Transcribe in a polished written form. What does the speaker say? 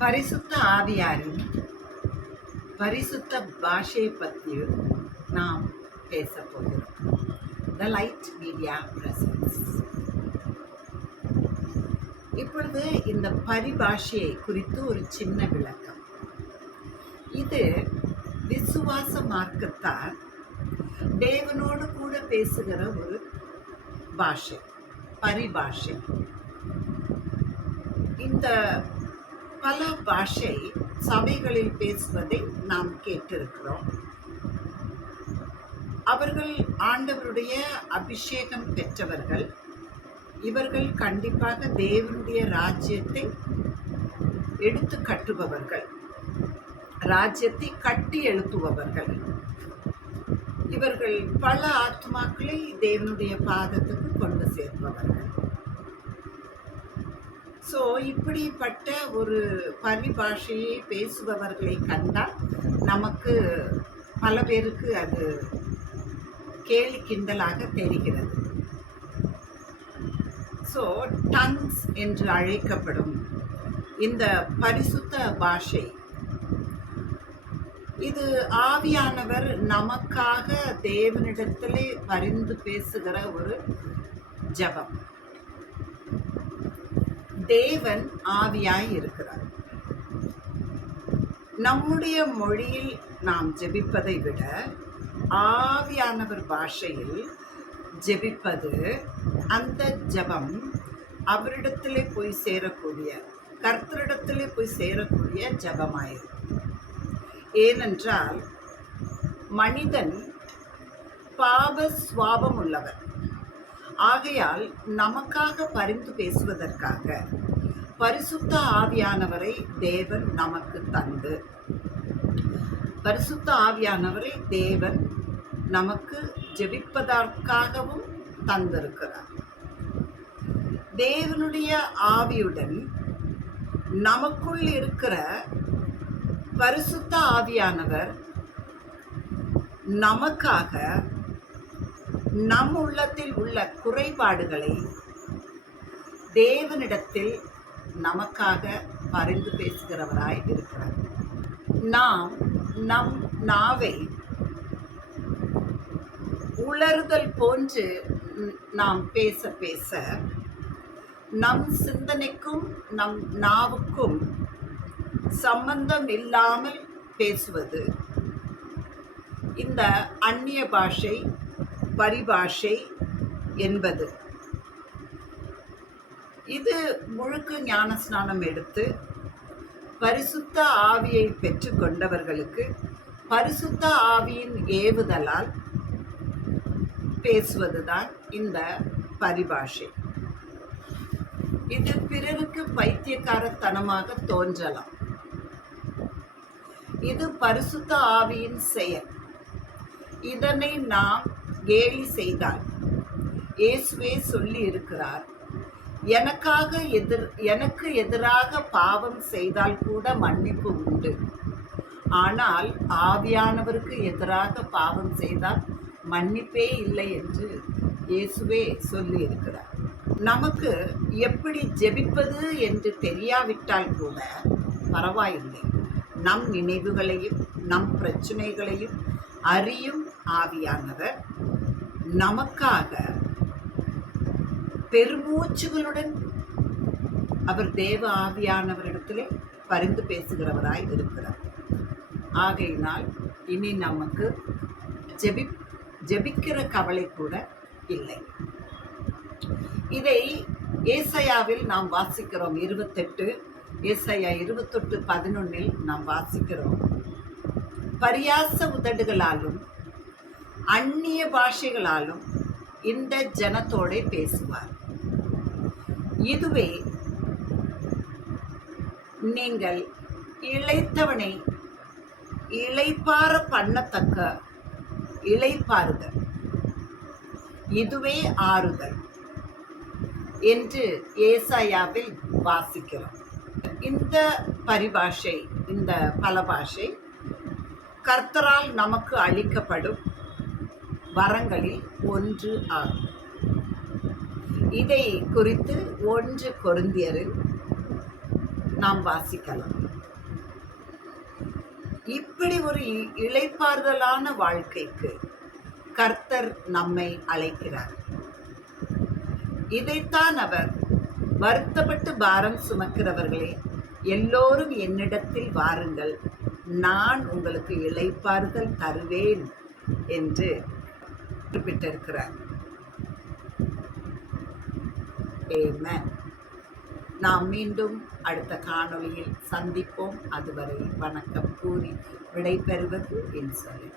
பரிசுத்த ஆவியாரின் பரிசுத்த பாஷை பற்றியும் நாம் பேச போகிறோம். The light media presence. இப்பொழுது இந்த பரிபாஷையை குறித்து ஒரு சின்ன விளக்கம். இது விசுவாச மார்க்கத்தால் தேவனோடு கூட பேசுகிற ஒரு பாஷை, பரிபாஷை. இந்த பல பாஷை சபைகளில் பேசுவதை நாம் கேட்டிருக்கிறோம். அவர்கள் ஆண்டவருடைய அபிஷேகம் பெற்றவர்கள். இவர்கள் கண்டிப்பாக தேவனுடைய ராஜ்யத்தை எடுத்து கட்டுபவர்கள், ராஜ்யத்தை கட்டி எழுப்புபவர்கள். இவர்கள் பல ஆத்மாக்களை தேவனுடைய பாதத்துக்கு கொண்டு சேர்ப்பவர்கள். ஸோ இப்படிப்பட்ட ஒரு பரிபாஷையை பேசுபவர்களை கண்டால் நமக்கு பல பேருக்கு அது கேலி கிண்டலாக தெரிகிறது. ஸோ டங்ஸ் என்று அழைக்கப்படும் இந்த பரிசுத்த பாஷை, இது ஆவியானவர் நமக்காக தேவனிடத்திலே பரிந்து பேசுகிற ஒரு ஜெபம். தேவன் ஆவியாய் இருக்கிறார். நம்முடைய மொழியில் நாம் ஜெபிப்பதை விட ஆவியானவர் பாஷையில் ஜெபிப்பது, அந்த ஜெபம் அவரிடத்திலே போய் சேரக்கூடிய, கர்த்தரிடத்திலே போய் சேரக்கூடிய ஜெபமாயிருக்கும். ஏனென்றால் மனிதன் பாவ சுவாபம் உள்ளவர். ஆகையால் நமக்காக பரிந்து பேசுவதற்காக பரிசுத்த ஆவியானவரை தேவன் நமக்கு தந்து, பரிசுத்த ஆவியானவரை தேவன் நமக்கு ஜெபிப்பதற்காகவும் தந்திருக்கிறார். தேவனுடைய ஆவியுடன் நமக்குள் இருக்கிற பரிசுத்த ஆவியானவர் நமக்காக நம் உள்ளத்தில் உள்ள குறைபாடுகளை தேவனிடத்தில் நமக்காக பரிந்து பேசுகிறவராய் இருக்கிறார். நாம் நம் நாவை உளறுதல் போன்று நாம் பேச பேச நம் சிந்தனைக்கும் நம் நாவுக்கும் சம்பந்தம் இல்லாமல் பேசுவது இந்த அந்நிய பாஷை, பரிபாஷை என்பது. இது முழுக்க ஞானஸ்நானம் எடுத்து பரிசுத்த ஆவியை பெற்று கொண்டவர்களுக்கு பரிசுத்த ஆவியின் ஏவுதலால் பேசுவதுதான் இந்த பரிபாஷை. இது பிறருக்கு பைத்தியக்காரத்தனமாக தோன்றலாம். இது பரிசுத்த ஆவியின் செயல். இதனை நாம் கேலி செய்தால், இயேசுவே சொல்லி இருக்கிறார், எனக்கு எதிராக பாவம் செய்தால் கூட மன்னிப்பு உண்டு, ஆனால் ஆவியானவருக்கு எதிராக பாவம் செய்தால் மன்னிப்பே இல்லை என்று இயேசுவே சொல்லி இருக்கிறார். நமக்கு எப்படி ஜெபிப்பது என்று தெரியாவிட்டால் கூட பரவாயில்லை. நம் நினைவுகளையும் நம் பிரச்சனைகளையும் அறியும் ஆவியானவர் நமக்காக பெருமூச்சுகளுடன் அவர் தேவ ஆவியானவரிடத்திலே பரிந்து பேசுகிறவராய் இருக்கிறார். ஆகையினால் இனி நமக்கு ஜெபிக்கிற கவலை கூட இல்லை. இதை ஏசாயாவில் நாம் வாசிக்கிறோம். 28 ஏசாயா 28:11 நாம் வாசிக்கிறோம். பரியாச உதடுகளாலும் அந்நிய பாஷைகளாலும் இந்த ஜனத்தோட பேசுவார். இதுவே நீங்கள் இளைத்தவனை இளைப்பார பண்ணத்தக்க இளைப்பாறுதல், இதுவே ஆறுதல் என்று ஏசாயாவில் வாசிக்கிறோம். இந்த பரிபாஷை, இந்த பலபாஷை கர்த்தரால் நமக்கு அளிக்கப்படும் வரங்களில் ஒன்று ஆகும். இதை குறித்து 1 கொரிந்தியரில் நாம் வாசிக்கலாம். இப்படி ஒரு இளைப்பாறுதலான வாழ்க்கைக்கு கர்த்தர் நம்மை அழைக்கிறார். இதைத்தான் அவர், வருத்தப்பட்டு பாரம் சுமக்கிறவர்களே எல்லோரும் என்னிடத்தில் வாருங்கள், நான் உங்களுக்கு இளைப்பாறுதல் தருவேன் என்று குறிப்பிட்டிருக்கிறார். ஆமென். நாம் மீண்டும் அடுத்த காணொளியில் சந்திப்போம். அதுவரை வணக்கம் கூறி விடைபெறுவது என் சொல்லி.